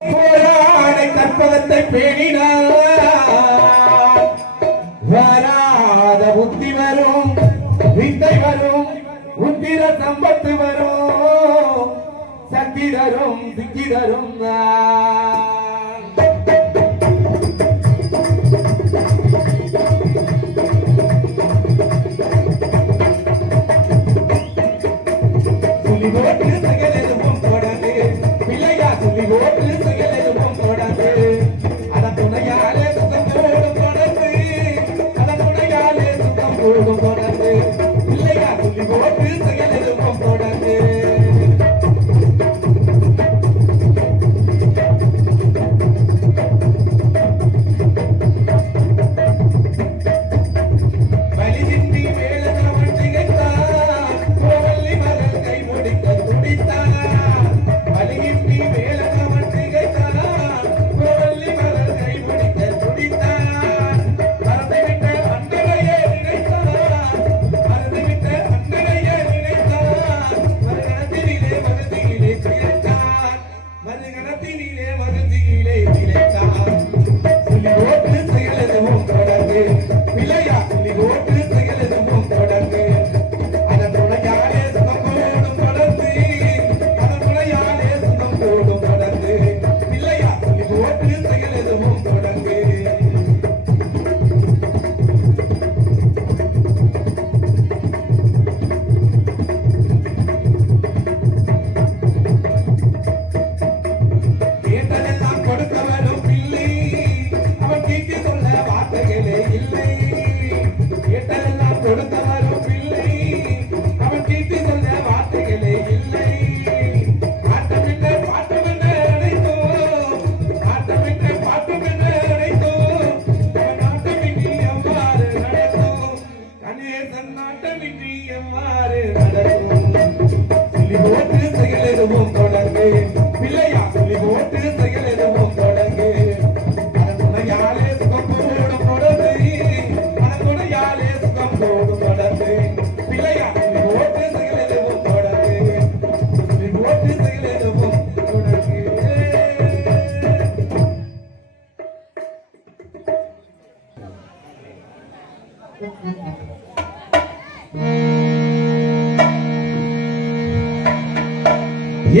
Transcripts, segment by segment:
போராடை கற்பகத்தை பேணினார். வராத புத்தி வரும் வித்தை வரும் உத்திர சம்பத்து வரும். சக்தி தரும் திக்கி தரும். நான் பொழுதும் போட்டு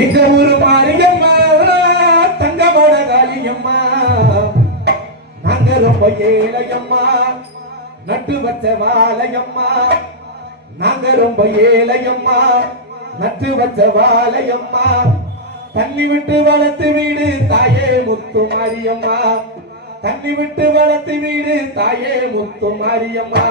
எங்க ஊரு மாரியம்மா தங்கமோட காலியம்மா நாங்க ரொம்ப ஏழையம்மா நட்டு வச்ச வாழையம்மா. நாங்க ரொம்ப ஏழையம்மா நட்டு வச்ச வாழையம்மா. தண்ணி விட்டு வளர்த்து வீடு தாயே முத்து மாரியம்மா. தண்ணி விட்டு வளர்த்து வீடு தாயே முத்து மாரியம்மா.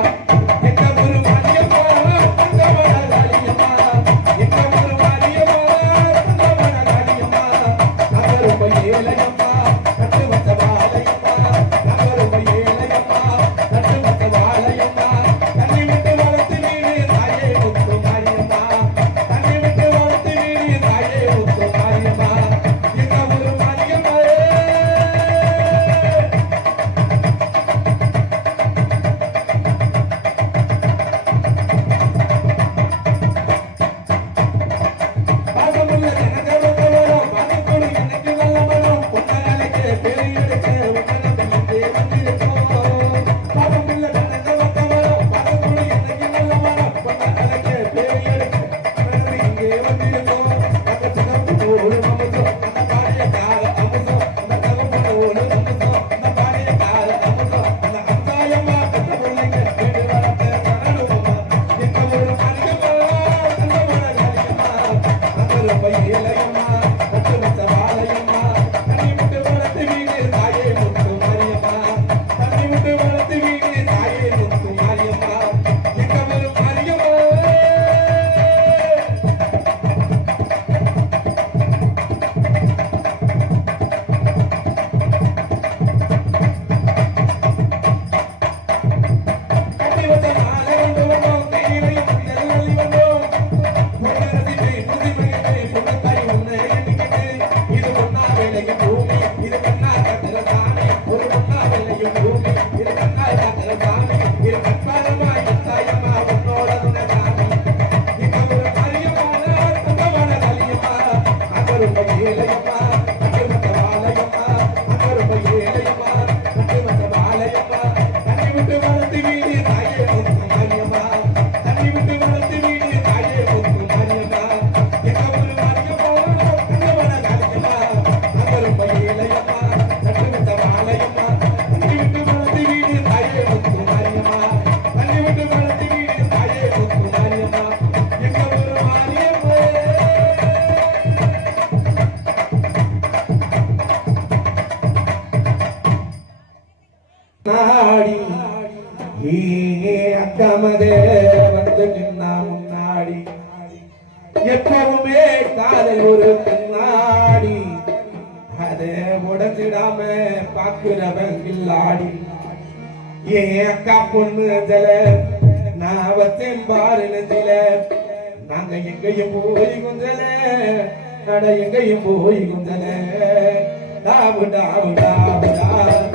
நாடி ஈனே அக்கமதே வந்து நின்னா முன்னாடி. எப்பவுமே காதல் ஒரு பின்னாடி. அதே உடஞ்சிடாம பாக்குறவன் இல்லாடி. ஏன் அக்கா பொண்ணு அதில நான் வச்சேன் பாருனதில நாங்க எங்கேயும் போய் குந்தல நட எங்கேயும் போய் குந்தல டாபு டாபு டாபு டாபு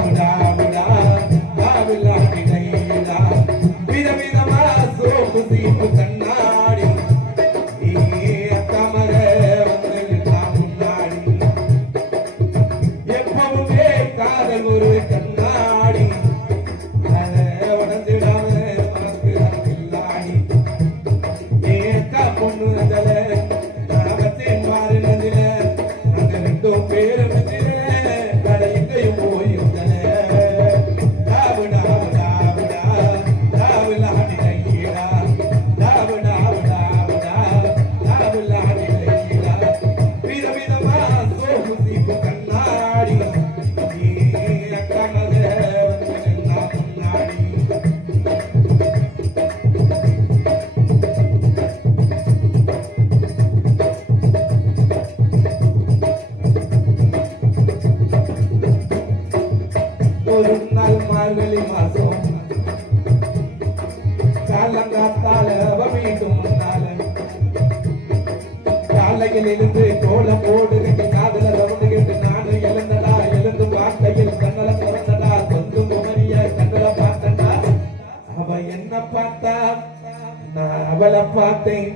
பார்த்தேன்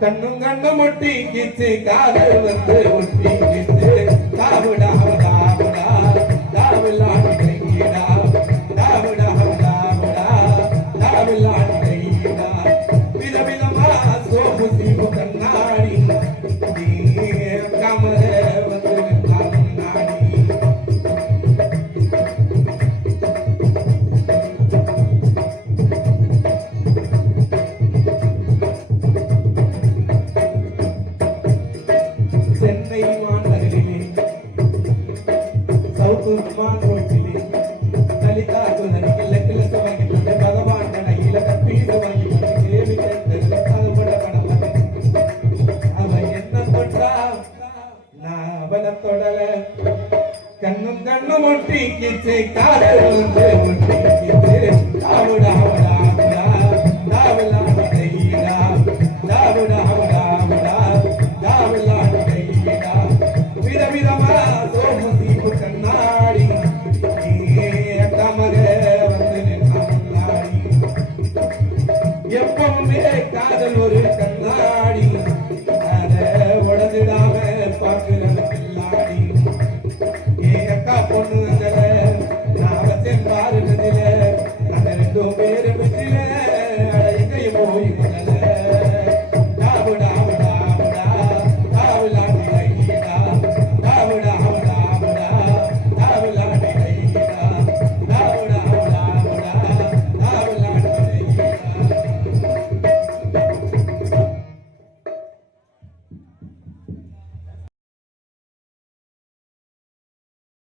கண்ணும் கண்ணும் ஒட்டி கிச்சு காதல் வந்து ஒட்டி கிச்சு காவிடா முட்டிக்கிச்சு காதல் வந்து முட்டிக்கிச்சு அவனா